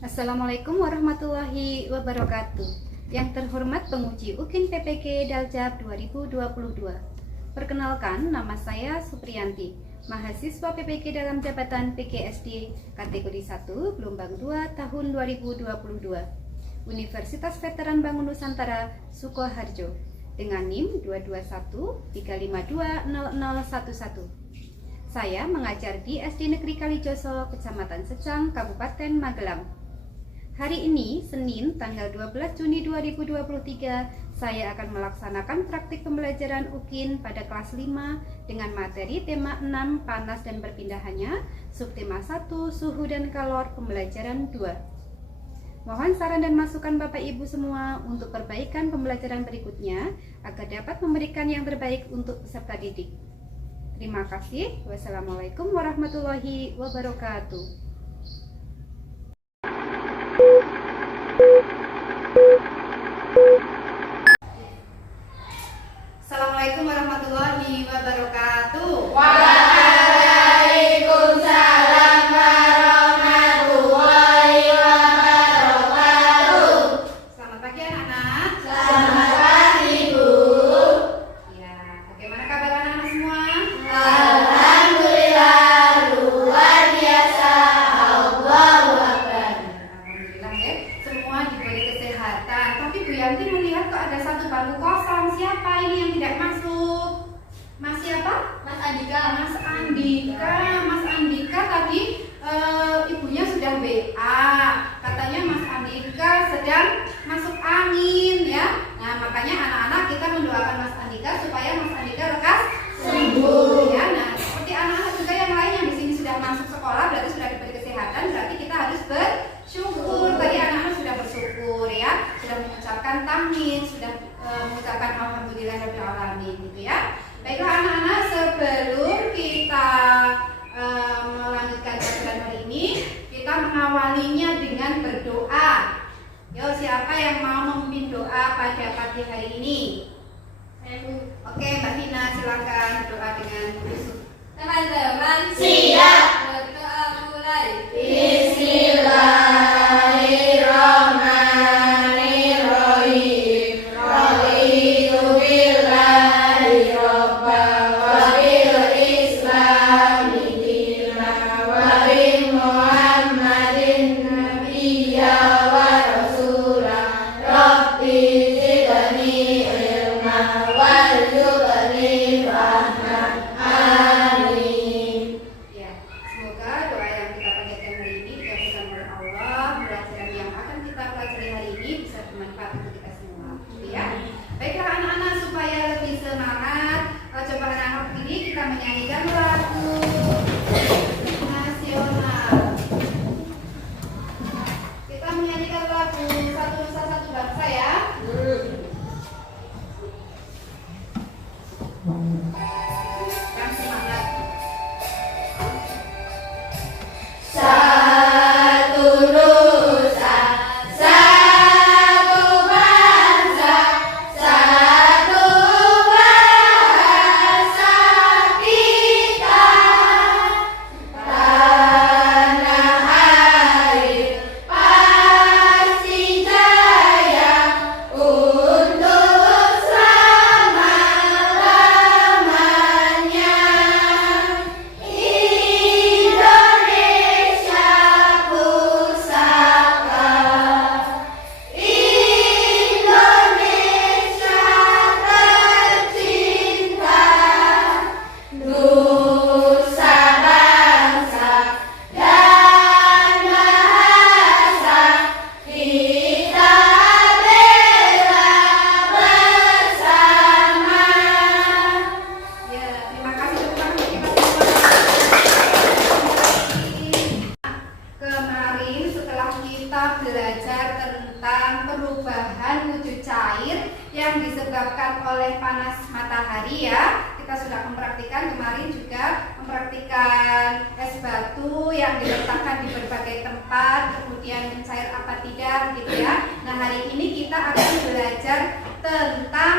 Assalamualaikum warahmatullahi wabarakatuh. Yang terhormat penguji UKIN PPG Daljab 2022. Perkenalkan, nama saya Supriyanti, mahasiswa PPG dalam jabatan PGSD kategori 1 gelombang 2 tahun 2022. Universitas Veteran Bangun Nusantara Sukoharjo dengan NIM 22135200011. Saya mengajar di SD Negeri Kalijoso, Kecamatan Secang, Kabupaten Magelang. Hari ini, Senin, tanggal 12 Juni 2023, saya akan melaksanakan praktik pembelajaran UKIN pada kelas 5 dengan materi tema 6, panas dan perpindahannya, subtema 1, suhu dan kalor, pembelajaran 2. Mohon saran dan masukan Bapak Ibu semua untuk perbaikan pembelajaran berikutnya agar dapat memberikan yang terbaik untuk peserta didik. Terima kasih. Wassalamualaikum warahmatullahi wabarakatuh. Assalamualaikum warahmatullahi wabarakatuh. Waalaikumsalam warahmatullahi wabarakatuh. Selamat pagi anak-anak. Selamat pagi, Bu. Ya, bagaimana kabar anak-anak semua? Alhamdulillah, luar biasa. Allahu Akbar. Alhamdulillah ya, semua diberi kesehatan. Tapi Bu Yanti melihat kok ada satu bangku kosong. Siapa ini yang tidak masuk? Mas siapa? Mas Andika. Mas Andika. Mas Andika tadi ibunya sudah WA. Katanya Mas Andika sedang masuk angin ya. Nah, makanya anak-anak kita mendoakan Mas Andika supaya Mas Andika lekas sembuh ya. Nah, seperti anak-anak juga yang lain yang di sini sudah masuk sekolah berarti sudah diberi kesehatan, berarti kita harus bersyukur. Tadi anak-anak sudah bersyukur ya, sudah mengucapkan tahmid, sudah mengucapkan alhamdulillahirabbil alamin gitu ya. Baiklah anak-anak, sebelum kita melanjutkan pelajaran hari ini, kita mengawalinya dengan berdoa. Yo, siapa yang mau memimpin doa pada pagi hari ini? Oke, Mbak Vina silakan berdoa dengan khusyuk. Teman-teman siap. Berdoa mulai. Bismillahirrahmanirrahim. Raditu billahi robban wa bil islami dinan wa bi Muhammadin nabiyya wa rasula. Rabbi zidni ilma warzuqni fahman. Amin. Ya, semoga doa yang kita panjatkan hari ini dikabulkan oleh Allah. Pelajaran yang akan kita pelajari hari ini bisa bermanfaat untuk kita semua. Gitu ya. Baiklah anak-anak, supaya lebih semangat, coba anak-anak ini kita menyanyikan lagu nasional. Kita menyanyikan lagu Satu Nusa Satu Bangsa ya. Yang semangat. Satu nusa, satu bangsa, satu bahasa kita. Tanah air pasti jaya untuk selama-lamanya. Indonesia pusaka, Indonesia tercinta, nusa bangsa dan bahasa kita bela bersama. Ya, terima kasih teman-teman untuk kita semua. Kemarin setelah kita belajar tentang perubahan wujud cair yang disebabkan oleh panas matahari ya, kita sudah mempraktikkan kemarin juga mempraktikkan es batu yang diletakkan di berbagai tempat, kemudian mencair apa tidak gitu ya. Nah, hari ini kita akan belajar tentang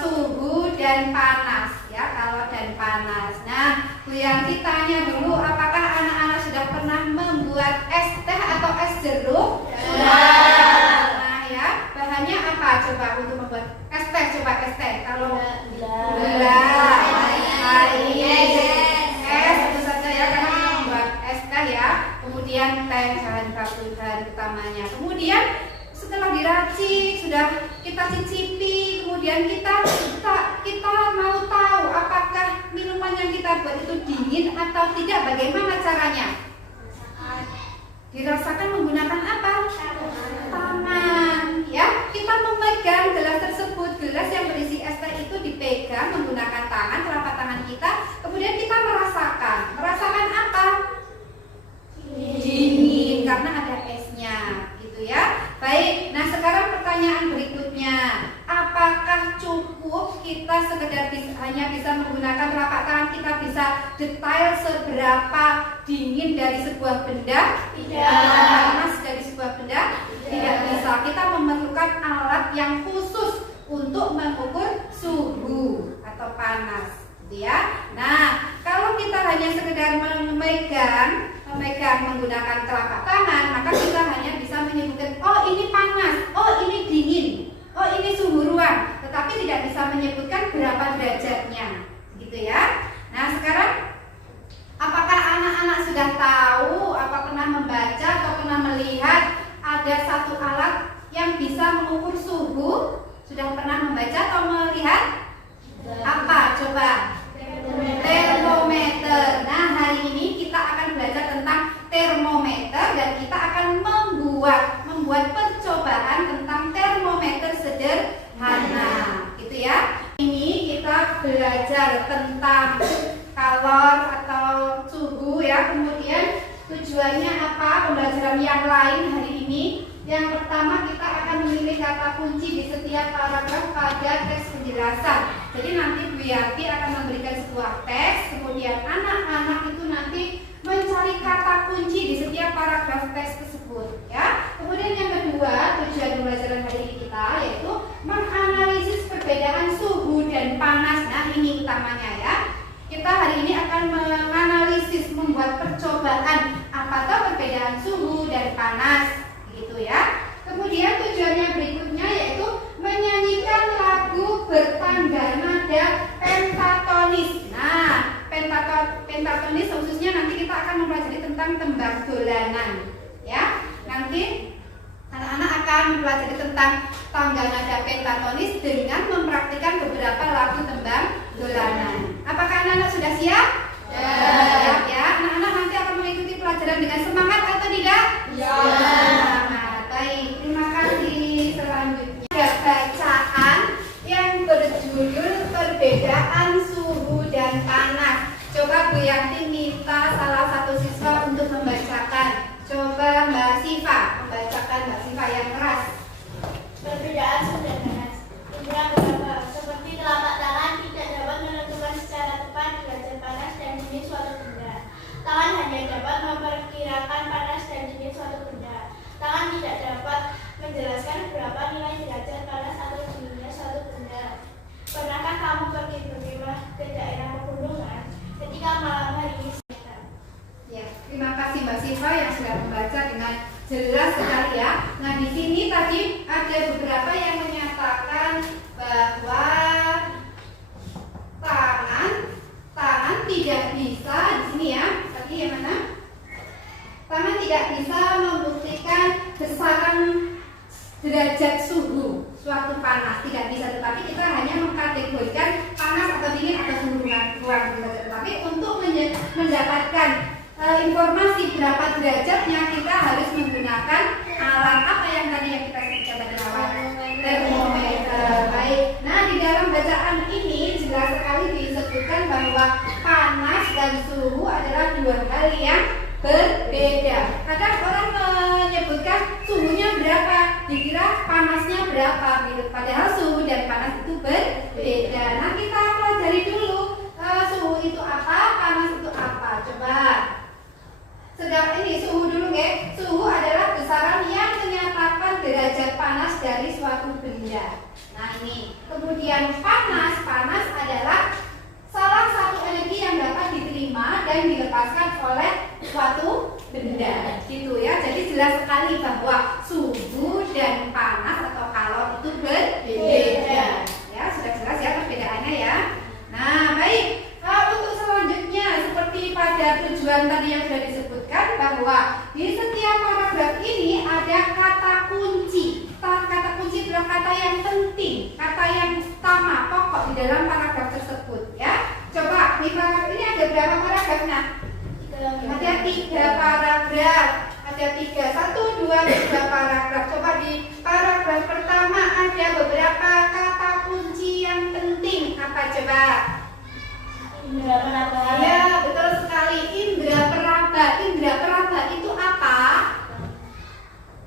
suhu dan panas ya, kalau dan panas. Nah, Bu Yanti tanya dulu, apakah anak-anak sudah pernah membuat es teh atau es Jeruk? Nah ya, bahannya apa coba untuk membuat es teh? Coba es teh. Kalau gula, air, es tentu saja ya, karena membuat es teh ya. Kemudian teh bahan utamanya. Kemudian setelah diracik, sudah kita cicipi, kemudian kita mau tahu apakah minuman yang kita buat itu dingin atau tidak, bagaimana caranya? Dirasakan menggunakan apa? Tangan ya. Kita memegang gelas tersebut, gelas yang berisi es teh itu dipegang menggunakan tangan, telapak tangan kita, kemudian kita merasakan apa? Dingin, karena ada esnya gitu ya. Baik, nah sekarang pertanyaan berikutnya, apakah cukup kita sekedar hanya bisa menggunakan telapak tangan, kita bisa detail seberapa dingin dari sebuah benda? Tidak. Panas dari sebuah benda? Tidak bisa. Kita memerlukan alat yang khusus untuk mengukur suhu atau panas, gitu ya. Nah, kalau kita hanya sekedar memegang menggunakan telapak tangan, maka kita hanya bisa menyebutkan, oh ini panas, oh ini dingin, oh ini suhu ruang, tetapi tidak bisa menyebutkan berapa derajatnya, gitu ya. Nah sekarang, apakah anak-anak sudah tahu, apa pernah membaca atau pernah melihat ada satu alat yang bisa mengukur suhu? Sudah pernah membaca atau melihat? Apa? Coba. Termometer. Nah hari ini kita akan belajar tentang termometer dan kita akan membuat percobaan tentang termometer sederhana, gitu ya. Ini kita belajar tentang kalor atau suhu ya. Kemudian tujuannya apa? Pembelajaran yang lain hari ini. Yang pertama, kita akan memilih kata kunci di setiap paragraf pada teks penjelasan. Jadi nanti Bu Yati akan memberikan sebuah teks, kemudian anak-anak itu nanti mencari kata kunci di setiap paragraf teks tersebut ya. Kemudian yang kedua, tujuan pembelajaran hari ini kita yaitu menganalisis perbedaan suhu dan panas. Nah ini utamanya ya. Kita hari ini akan menganalisis, membuat percobaan apakah perbedaan suhu dan panas, gitu ya. Kemudian tujuannya berikutnya yaitu menyanyikan lagu bertangga nada pentatonis. Nah, pentatonis khususnya nanti kita akan mempelajari tentang tembang dolanan, ya. Nanti anak-anak akan mempelajari tentang tangga nada pentatonis dengan mempraktikkan beberapa lagu tembang dolanan. Apakah anak-anak sudah siap? Siap ya. Anak-anak nanti akan mengikuti pelajaran dengan semangat atau tidak? Ya. Baik, terima kasih. Selanjutnya ada bacaan yang berjudul perbedaan suhu dan panas. Coba Bu Yanti minta salah satu siswa untuk membacakan. Coba Mbak Siva membacakan, Mbak Siva yang keras. Perbedaan suhu dan panas. Yang pertama, seperti telapak tangan tidak dapat menentukan secara tepat derajat panas dan dingin suatu benda. Tangan hanya dapat memperkirakan panas dan dingin suatu benda. Tangan tidak dapat menjelaskan berapa nilai derajat panas atau dinginnya suatu benda. Pernahkah kamu pergi berkemah ke daerah pegunungan ketika malam hari? Ya, terima kasih Mbak Siva yang sudah membaca dengan jelas sekali ya. Nah di sini tadi ada beberapa yang menyatakan bahwa tangan tidak bisa di sini ya. Tadi yang mana? Tangan tidak bisa membuktikan besaran derajat suhu suatu panas, tidak bisa, tetapi kita hanya mengkategorikan panas atau dingin atau suhu ruang. Tetapi untuk mendapatkan informasi berapa derajatnya kita harus menggunakan alat apa yang tadi yang kita sebutkan tadi awal, termometer. Baik. Nah di dalam bacaan ini jelas sekali disebutkan bahwa panas dan suhu adalah dua hal yang berbeda. Kadang orang menyebutkan suhunya berapa, dikira panasnya berapa gitu. Padahal suhu dan panas itu berbeda. Nah kita pelajari dulu suhu itu apa, panas itu apa. Coba. Sedang ini suhu dulu ya. Suhu adalah besaran yang menyatakan derajat panas dari suatu benda. Nah ini. Kemudian panas adalah salah satu energi yang dapat diterima diterima dan dilepaskan oleh suatu benda, gitu ya. Jadi jelas sekali bahwa suhu dan panas atau kalor itu berbeda. Ya, sudah jelas ya perbedaannya ya. Nah, baik. Untuk selanjutnya seperti pada tujuan tadi yang sudah disebutkan bahwa di setiap paragraf ini ada kata kunci. Kata kunci adalah kata yang penting, kata yang utama, pokok di dalam paragraf tersebut ya. Coba di paragraf ini ada berapa paragraf? Nah, ada 3 paragraf. Ada 3, 1, 2, 3 paragraf. Coba di paragraf pertama ada beberapa kata kunci yang penting. Apa coba? Indra peraba. Ya, betul sekali. Indra peraba. Indra peraba itu apa?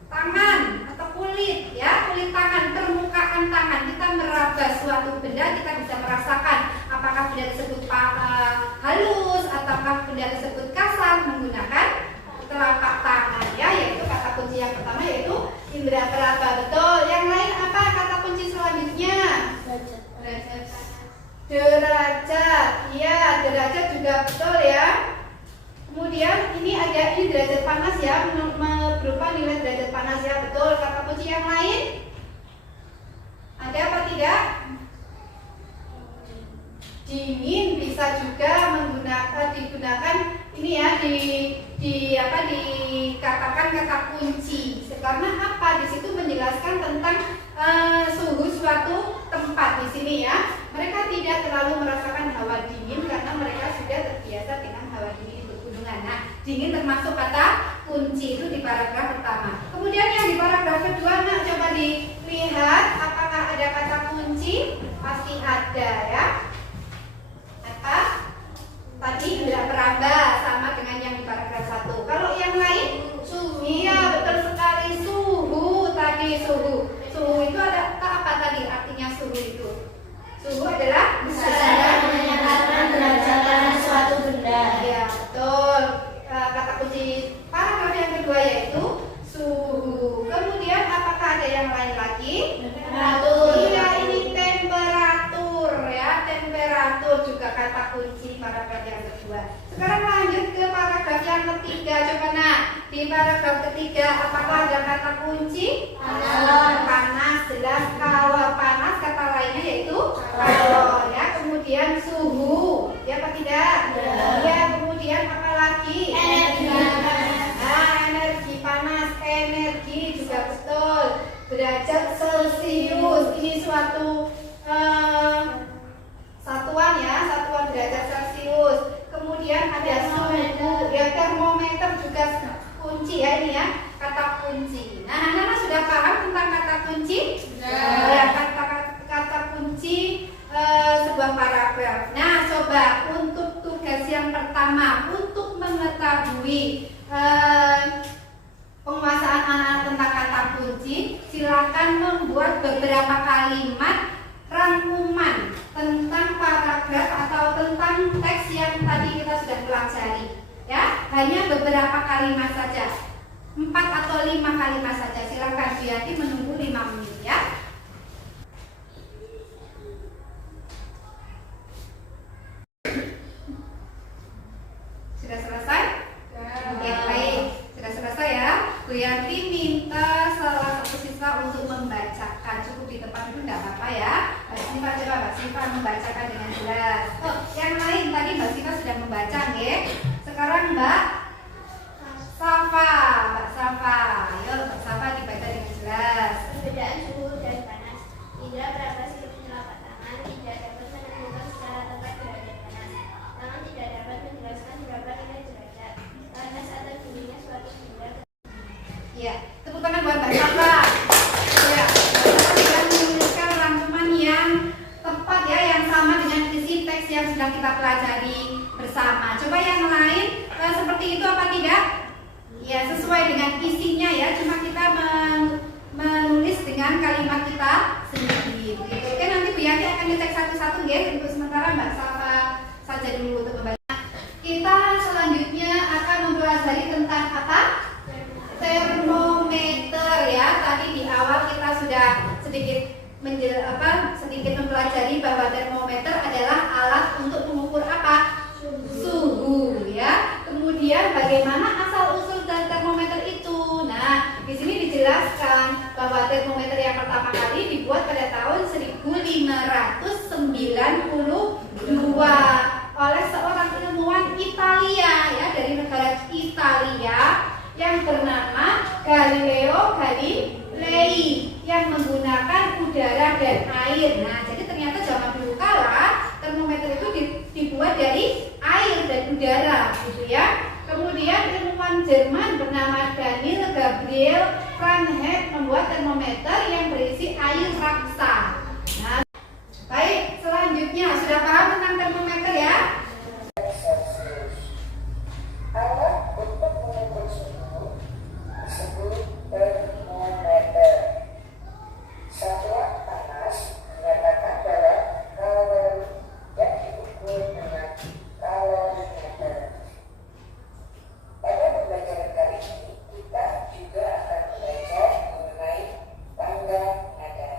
Tangan atau kulit ya, kulit tangan, permukaan tangan. Kita meraba suatu benda, kita bisa merasakan apakah benda tersebut halus ataukah benda tersebut kasar menggunakan telapak tangan ya, yaitu kata kunci yang pertama yaitu indra peraba. Betul. Yang lain apa kata kunci selanjutnya? Derajat. Ya, derajat juga betul ya. Kemudian ini ada derajat panas ya, berupa nilai derajat panas ya, betul. Kata kunci yang lain ada apa tidak? Dingin bisa juga digunakan ini ya, dikatakan kata kunci. Karena apa? Di situ menjelaskan tentang suhu suatu tempat di sini ya. Mereka tidak terlalu merasakan hawa dingin karena mereka sudah terbiasa dengan hawa dingin di pegunungan. Nah, dingin termasuk kata kunci itu di paragraf pertama. Kemudian yang di paragraf kedua, nah coba dilihat apakah ada kata kunci? Pasti ada ya. Apa? Tadi indra peraba sama dengan yang di paragraf 1. Kalau yang lain? Suhu. Iya, betul sekali, suhu. Tadi suhu. Suhu itu ada apa tadi artinya suhu itu? Suhu adalah menyatakan derajat panas suatu benda. Ya, betul. Kata kunci paragraf yang kedua yaitu suhu. Kemudian apakah ada yang lain lagi? Temperatur. Iya, ini temperatur ya. Temperatur juga kata kunci paragraf yang kedua. Sekarang lanjut ke paragraf yang ketiga. Coba nah, di paragraf ketiga apakah ada kata kunci? Kalor. Panas, jelas. Kalor, panas kata lainnya yaitu kalor ya. Kemudian suhu, ya apa tidak? Ya. Kemudian apa lagi? Energi panas. Nah, energi panas, energi juga betul. Derajat Celcius ini suatu satuan ya, satuan derajat Celcius. Kemudian ada suhu, ya termometer juga kunci ya ini ya, kata kunci. Nah, anak-anak sudah paham tentang kata kunci? Ya, kata kunci sebuah paragraf. Nah, coba untuk tugas yang pertama untuk mengetahui penguasaan anak-anak tentang kata kunci, silakan membuat beberapa kalimat rangkuman tentang paragraf atau tentang teks yang tadi kita sudah pelajari. Ya, hanya beberapa kalimat saja, 4 atau 5 kalimat saja. Silakan Biati menunggu 5 menit ya. Sudah selesai? Ya, baik. Sudah selesai ya. Bu Yanti minta salah satu siswa untuk membacakan. Cukup di tempat itu tidak apa-apa ya. Mbak Siva, coba Mbak Siva membacakan dengan jelas. Oh, yang lain tadi Mbak Siva sudah membaca, nggih. Sekarang Mbak Safa. Mbak Safa, ayo Mbak Safa dibaca dengan jelas. Perbedaan suhu dan panas. Indra peraba seperti telapak tangan tidak dapat menentukan secara tepat derajat panas. Tangan tidak dapat menjelaskan berapa nilai derajat panas atau dinginnya suatu benda. Iya, tepuk tangan buat Mbak Safa. Ya, Mbak Safa sudah menuliskan rangkuman yang tepat ya, yang sama dengan isi teks yang sudah kita pelajari bersama. Coba yang lain seperti itu apa tidak? Ya, sesuai dengan isinya ya. Cuma kita menulis dengan kalimat kita sendiri. Oke, nanti Bu Yanti akan ngecek satu-satu ya. Untuk sementara Mbak Safa saja dulu untuk membaca. Kita selanjutnya akan mempelajari tentang apa? Termometer ya. Tadi di awal kita sudah sedikit mempelajari bahwa termometer adalah alat untuk mengukur apa? Suhu ya. Kemudian bagaimana asal-usul dari termometer itu? Nah, di sini dijelaskan bahwa termometer yang pertama kali dibuat pada tahun 1592 oleh seorang ilmuwan Italia ya, dari negara Italia yang bernama Galileo Galilei yang menggunakan udara dan air. Nah, jadi ternyata zaman dulu kala termometer itu dibuat dari air dan udara, gitu ya. Kemudian ilmuwan Jerman bernama Daniel Gabriel Franheit membuat termometer yang berisi air raksa. Nah, baik, selanjutnya sudah paham tentang termometer ya? Alat untuk mengukur suhu disebut termometer. Satuan panas dinyatakan dalam kalori dan diukur dengan kalorimeter. Pada pembelajaran kali ini kita juga akan belajar mengenai tangga nada.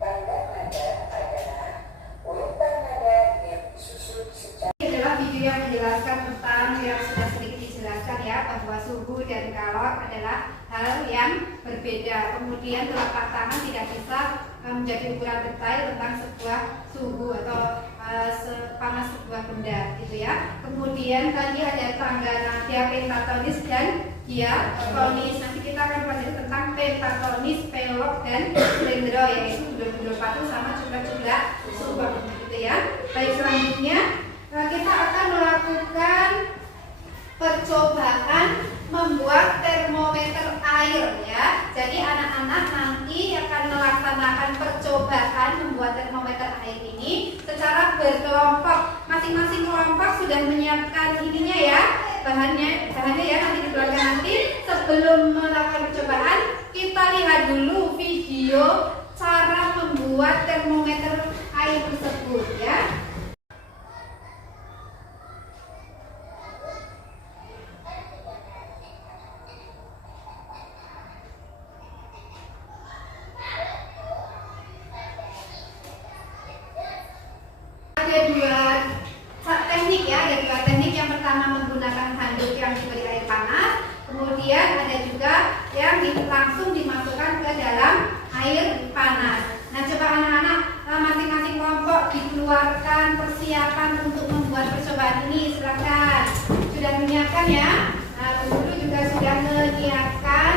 Tangga nada adalah urutan nada yang disusun secara. Ini adalah video yang menjelaskan tentang yang sudah sedikit dijelaskan ya, bahwa suhu dan kalor adalah hal yang berbeda. Kemudian telapak tangan tidak bisa menjadi ukuran detail tentang sebuah suhu atau panas sebuah benda, gitu ya. Kemudian tadi ada tangga nada pentatonis dan diatonis. Nanti kita akan belajar tentang pentatonis, pelok dan slendro, yaitu bulan-bulan patuh sama jumlah-jumlah suhu, gitu ya. Baik, selanjutnya kita akan melakukan percobaan membuat termometer air ya. Jadi anak-anak nanti akan melaksanakan percobaan membuat termometer air ini secara berkelompok. Masing-masing kelompok sudah menyiapkan ininya ya, bahannya ya, nanti di belakang. Nanti sebelum melakukan percobaan kita lihat dulu video cara membuat termometer air tersebut ya. Ada dua teknik ya, ada dua teknik. Yang pertama menggunakan handuk yang diberi air panas, kemudian ada juga yang langsung dimasukkan ke dalam air panas. Nah, coba anak-anak masing-masing kelompok dikeluarkan persiapan untuk membuat percobaan ini. Silakan. Sudah menyiapkan ya? Nah, guru juga sudah menyiapkan.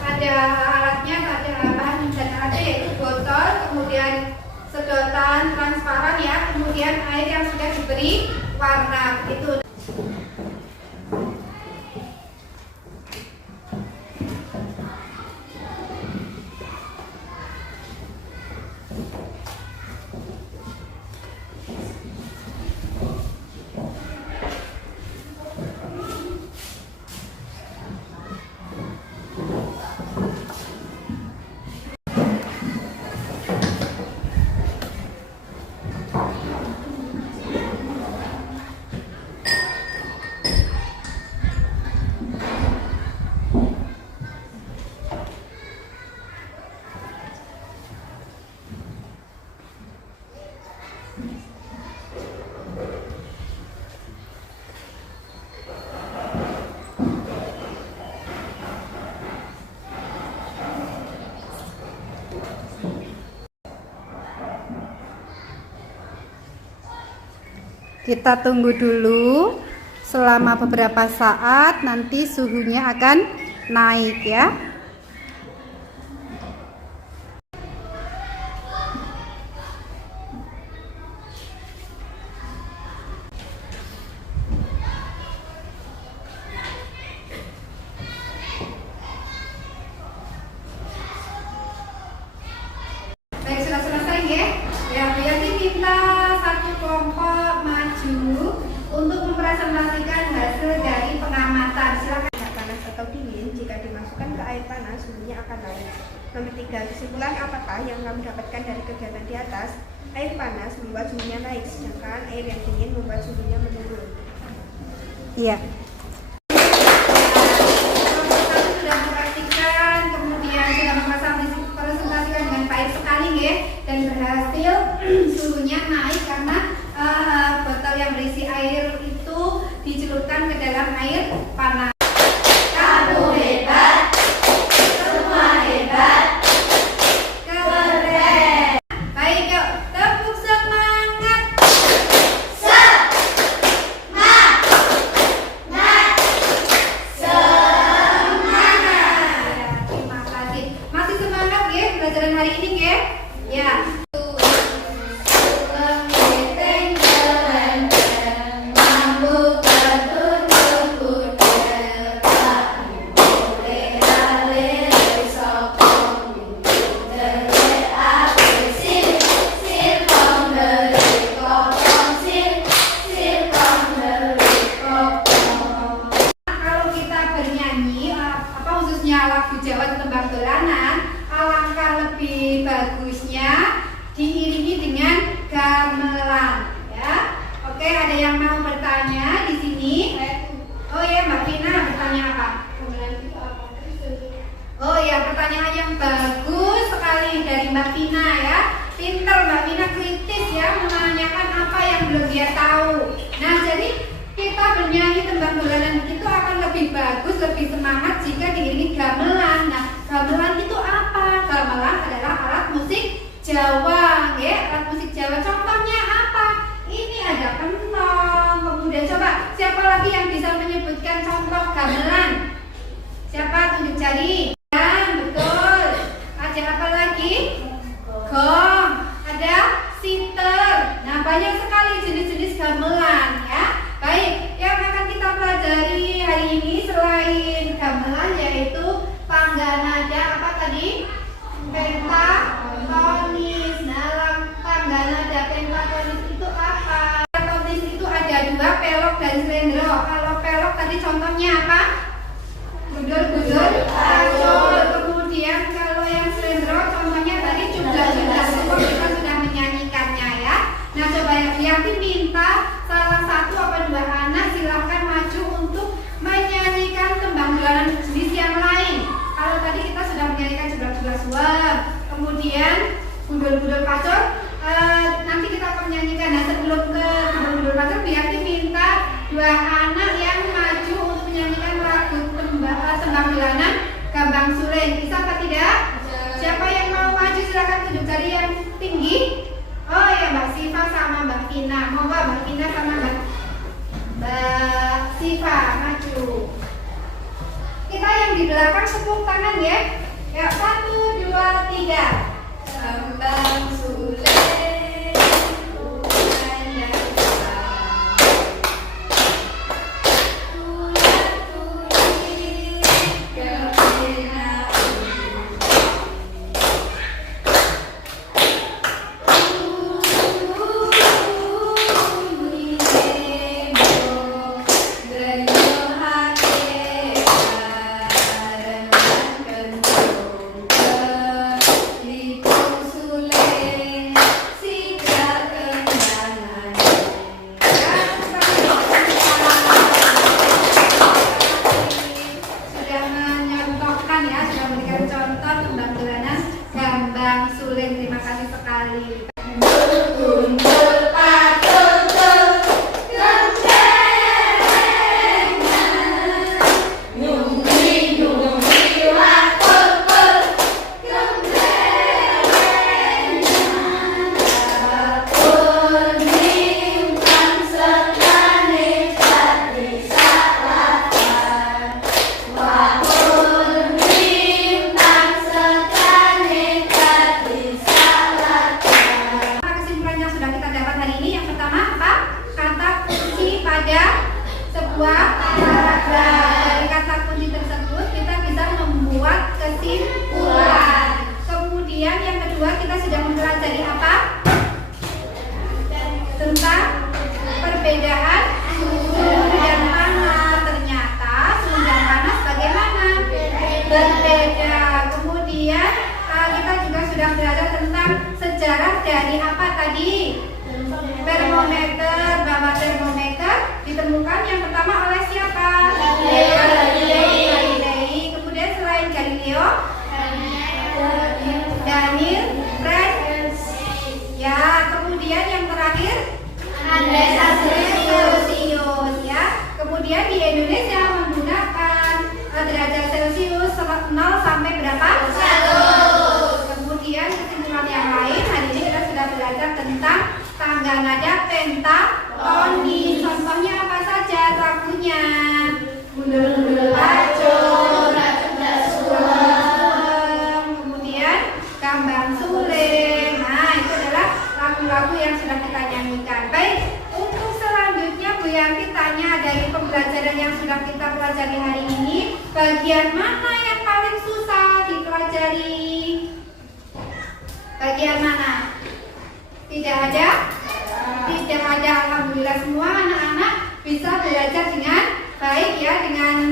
Ada alatnya, ada bahan dan alatnya, yaitu botol, kemudian sedotan transparan ya, kemudian air yang sudah diberi warna, itu. Kita tunggu dulu selama beberapa saat, nanti suhunya akan naik ya. Baik, sudah selesai ya. Ya, berarti kita satu kelompok maju untuk mempresentasikan hasil dari pengamatan. Silakan. Panas atau dingin, jika dimasukkan ke air panas, suhunya akan naik. Nomor 3, kesimpulan apakah yang kamu dapatkan dari kegiatan di atas? Air panas membuat suhunya naik, sedangkan air yang dingin membuat suhunya menurun. Iya. Sudah mempraktikkan, kemudian sudah mempresentasikan dengan baik sekali ya, dan berhasil suhunya naik karena botol yang berisi air itu dicelupkan lagu Jawa tembang dolanan, alangkah lebih bagusnya diiringi dengan gamelan, ya. Oke, ada yang mau bertanya di sini? Oh ya, Mbak Vina bertanya apa? Oh ya, pertanyaan yang bagus sekali dari Mbak Vina ya. Pinter Mbak Vina, kritis ya, menanyakan apa yang belum dia tahu. Nah, jadi kita bernyanyi tembang dolanan itu akan lebih bagus, lebih semangat jika diiringi gamelan. Nah, gamelan itu apa? Gamelan adalah alat musik Jawa, ya, alat musik Jawa. Contohnya apa? Ini ada kentong. Kemudian coba siapa lagi yang bisa menyebutkan contoh gamelan? Siapa? Tunjuk jari. Betul. Ada apa lagi? Gong. Ada siter. Nah, banyak sekali jenis-jenis gamelan ya. Baik, yang akan kita pelajari hari ini selain gamelan yaitu pangganada apa tadi? Pentatonis. Nah, pangganada pentatonis itu apa? Pentatonis itu ada dua, pelok dan slendro. Kalau pelok tadi contohnya apa? Gundul-gundul pacul. Kemudian kalau yang slendro contohnya tadi jumlah-jumlah syukur, kita sudah menyanyikannya ya. Nah, coba yang minta salah satu apa dua anak silahkan maju untuk menyanyikan tembang dolanan jenis yang lain. Kalau tadi kita sudah menyanyikan jumlah-jumlah suap, kemudian gundul-gundul pacul, nanti kita akan menyanyikan. Nah, sebelum ke gundul-gundul pacul, Bianti minta dua anak yang maju untuk menyanyikan lagu tembang dolanan Gambang Suling. Bisa apa tidak? Siapa yang mau maju silakan tunjuk jari yang tinggi. Oh ya, Mbak Siva sama Mbak Vina. Mau Mbak Vina sama Mbak Siva maju. Kita yang di belakang tepuk tangan ya. Ya, 1, 2, 3. Gambang Suling. Terima kasih sekali. Dari kata kunci tersebut kita bisa membuat kesimpulan. Kemudian yang kedua kita sudah mempelajari apa? Tentang perbedaan suhu dan panas. Ternyata suhu dan panas bagaimana? Berbeda. Kemudian kita juga sudah belajar tentang sejarah dari apa tadi? Termometer. Bahwa termometer ditemukan yang pertama oleh siapa? Galilei. Kemudian selain Galileo, Daniel Franz. Ya, kemudian yang terakhir Andreas Celsius ya. Kemudian di Indonesia menggunakan derajat Celcius 0 sampai berapa? 100. Kemudian kesimpulan yang lain hari ini kita sudah belajar tentang tangga nada pentatonis. Contohnya apa saja lagunya? Gundul-gundul pacul, kemudian Gambang Suling. Nah, itu adalah lagu-lagu yang sudah kita nyanyikan. Baik, untuk selanjutnya Bu Yanti tanya dari pembelajaran yang sudah kita pelajari hari ini, bagian mana yang paling susah dipelajari? Bagian mana? Tidak ada? Tidak ada. Alhamdulillah semua anak-anak bisa belajar dengan baik ya, dengan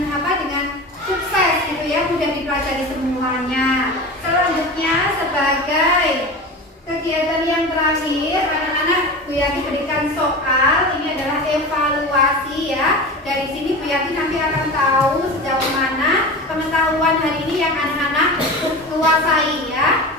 sukses gitu ya, mudah dipelajari. dipelajari semuanya. Selanjutnya sebagai kegiatan yang terakhir, anak-anak Bu Yanti berikan soal. Ini adalah evaluasi ya. Dari sini Bu Yanti nanti akan tahu sejauh mana pengetahuan hari ini yang anak-anak kuasai ya.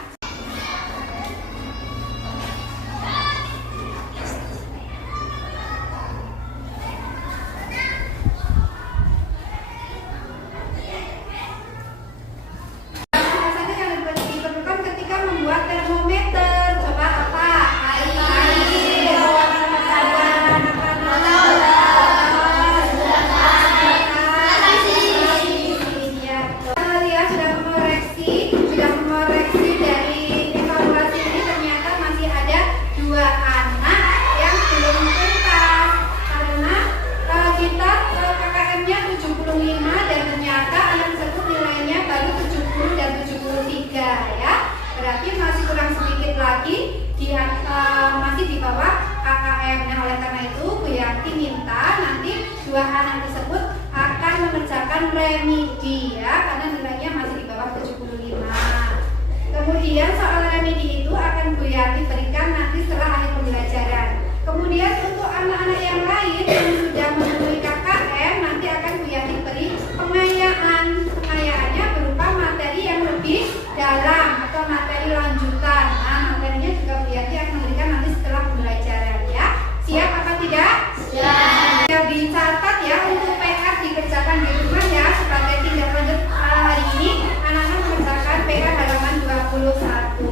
Masih di bawah KKM. Nah, oleh karena itu Bu Yanti minta nanti dua anak tersebut akan mengerjakan remedi ya, karena nilainya masih di bawah 75. Kemudian soal remedi itu akan Bu Yanti berikan nanti setelah akhir pembelajaran. Kemudian untuk anak-anak yang lain yang sudah memenuhi KKM nanti akan Bu Yanti beri pengayaan. Pengayaannya berupa materi yang lebih dalam atau materi lanjutan. Nah, materinya juga Bu Yanti akan memberikan nanti setelah pembelajaran ya. Siap apa tidak? Siap. Ya, dicatat ya untuk PR dikerjakan di rumah ya. Sebagai tindak lanjut hari ini anak-anak mengerjakan PR halaman 21.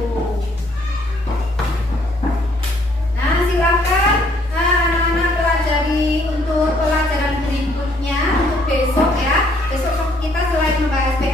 Nah, silakan anak-anak pelajari untuk pelajaran berikutnya untuk besok ya. Besok kita selain membahas PR